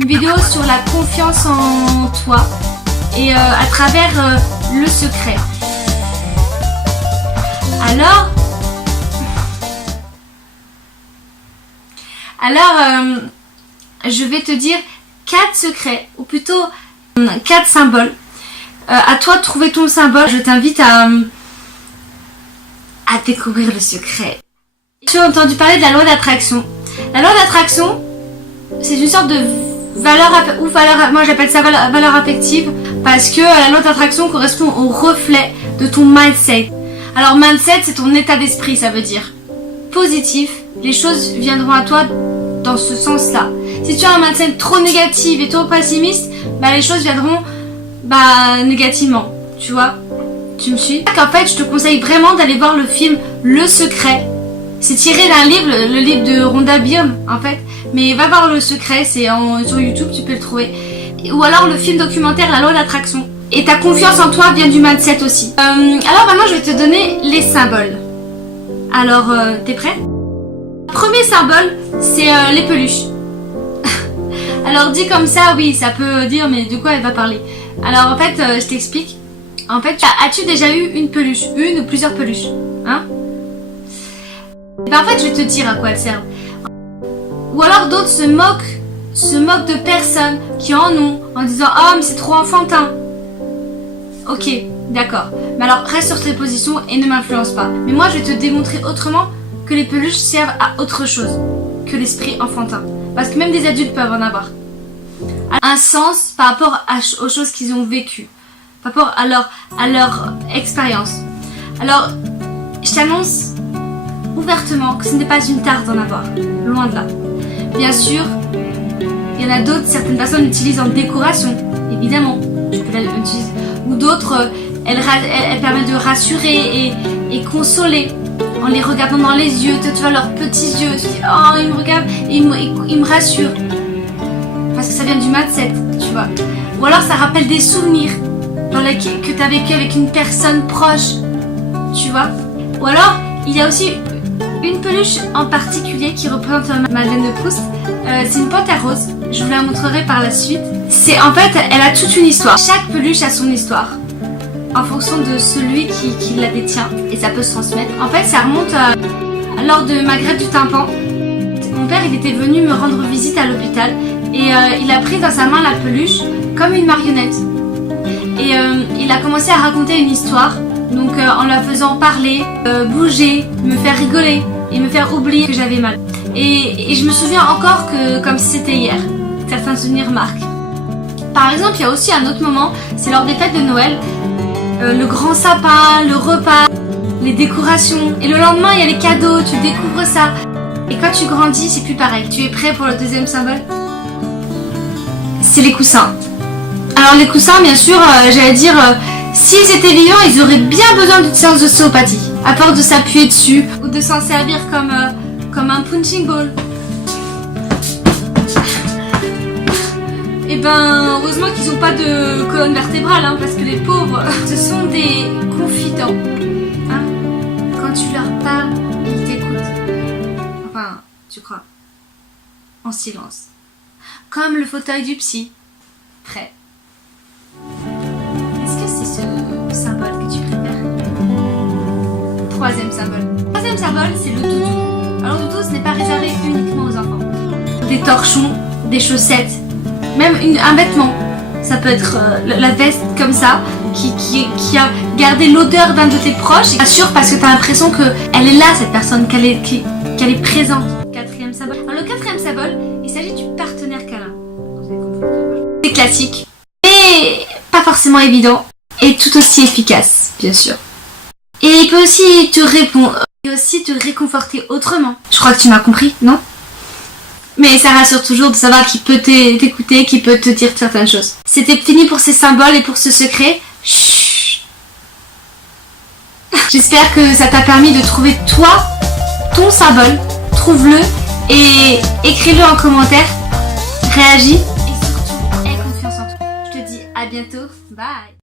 une vidéo sur la confiance en toi et à travers le secret. Alors, je vais te dire 4 secrets, ou plutôt 4 symboles. À toi de trouver ton symbole. Je t'invite à découvrir le secret. Tu as entendu parler de la loi d'attraction. La loi d'attraction, c'est une sorte de valeur, moi j'appelle ça valeur affective, parce que la loi d'attraction correspond au reflet de ton mindset. Alors mindset, c'est ton état d'esprit, ça veut dire positif. Les choses viendront à toi dans ce sens-là. Si tu as un mindset trop négatif et trop pessimiste, les choses viendront négativement. Tu vois? Tu me suis? En fait, je te conseille vraiment d'aller voir le film Le Secret. C'est tiré d'un livre, le livre de Rhonda Byrne en fait. Mais va voir Le Secret, c'est sur YouTube, tu peux le trouver. Ou alors le film documentaire La Loi d'attraction. Et ta confiance en toi vient du mindset aussi. Alors maintenant, je vais te donner les symboles. Alors, t'es prêt? Le premier symbole, c'est les peluches. Alors dit comme ça, oui, ça peut dire, mais de quoi elle va parler? Alors en fait, je t'explique. En fait, as-tu déjà eu une peluche? Une ou plusieurs peluches? Hein? En fait, je vais te dire à quoi elles servent. Ou alors d'autres se moquent de personnes qui en ont, en disant « Oh, mais c'est trop enfantin !» Ok, d'accord. Mais alors, reste sur tes positions et ne m'influence pas. Mais moi, je vais te démontrer autrement que les peluches servent à autre chose que l'esprit enfantin. Parce que même des adultes peuvent en avoir. Un sens par rapport aux choses qu'ils ont vécues. Par rapport à leur expérience. Alors, je t'annonce ouvertement que ce n'est pas une tare d'en avoir. Loin de là. Bien sûr, il y en a d'autres, certaines personnes l'utilisent en décoration. Évidemment, tu peux l'utiliser. Ou d'autres, elles permettent de rassurer et consoler. En les regardant dans les yeux, tu vois leurs petits yeux, tu dis oh ils me regardent et ils me rassurent. Parce que ça vient du mindset, tu vois. Ou alors ça rappelle des souvenirs que tu as vécu avec une personne proche, tu vois. Ou alors il y a aussi une peluche en particulier qui représente Madeleine de Proust. C'est une panthère rose, je vous la montrerai par la suite. En fait, elle a toute une histoire. Chaque peluche a son histoire. En fonction de celui qui la détient, et ça peut se transmettre. En fait, ça remonte lors de ma greffe du tympan. Mon père, il était venu me rendre visite à l'hôpital et il a pris dans sa main la peluche comme une marionnette. Et il a commencé à raconter une histoire, donc en la faisant parler, bouger, me faire rigoler et me faire oublier que j'avais mal. Et je me souviens encore comme si c'était hier. Certains souvenirs marquent. Par exemple, il y a aussi un autre moment, c'est lors des fêtes de Noël. Le grand sapin, le repas, les décorations. Et le lendemain, il y a les cadeaux, tu découvres ça. Et quand tu grandis, c'est plus pareil. Tu es prêt pour le deuxième symbole? C'est les coussins. Alors les coussins, bien sûr, j'allais dire, s'ils étaient vivants, ils auraient bien besoin d'une séance d'ostéopathie. À force de s'appuyer dessus ou de s'en servir comme un punching ball. Et heureusement qu'ils n'ont pas de colonne vertébrale, parce que les pauvres, ce sont des confidents. Quand tu leur parles, ils t'écoutent. Enfin, tu crois. En silence. Comme le fauteuil du psy. Prêt. Est-ce que c'est ce symbole que tu préfères? Troisième symbole. Troisième symbole, c'est le doudou. Alors le doudou, ce n'est pas réservé uniquement aux enfants. Des torchons, des chaussettes. Même un vêtement, ça peut être la veste comme ça, qui a gardé l'odeur d'un de tes proches. Et assure parce que tu as l'impression qu'elle est là, cette personne, qu'elle est présente. Quatrième symbole. Alors le quatrième symbole, il s'agit du partenaire câlin. C'est classique, mais pas forcément évident, et tout aussi efficace, bien sûr. Et il peut aussi te répondre, et aussi te réconforter autrement. Je crois que tu m'as compris, non? Mais ça rassure toujours de savoir qu'il peut t'écouter, qu'il peut te dire certaines choses. C'était fini pour ces symboles et pour ce secret. Chut. J'espère que ça t'a permis de trouver toi, ton symbole. Trouve-le et écris-le en commentaire. Réagis. Et surtout, aie confiance en toi. Je te dis à bientôt. Bye.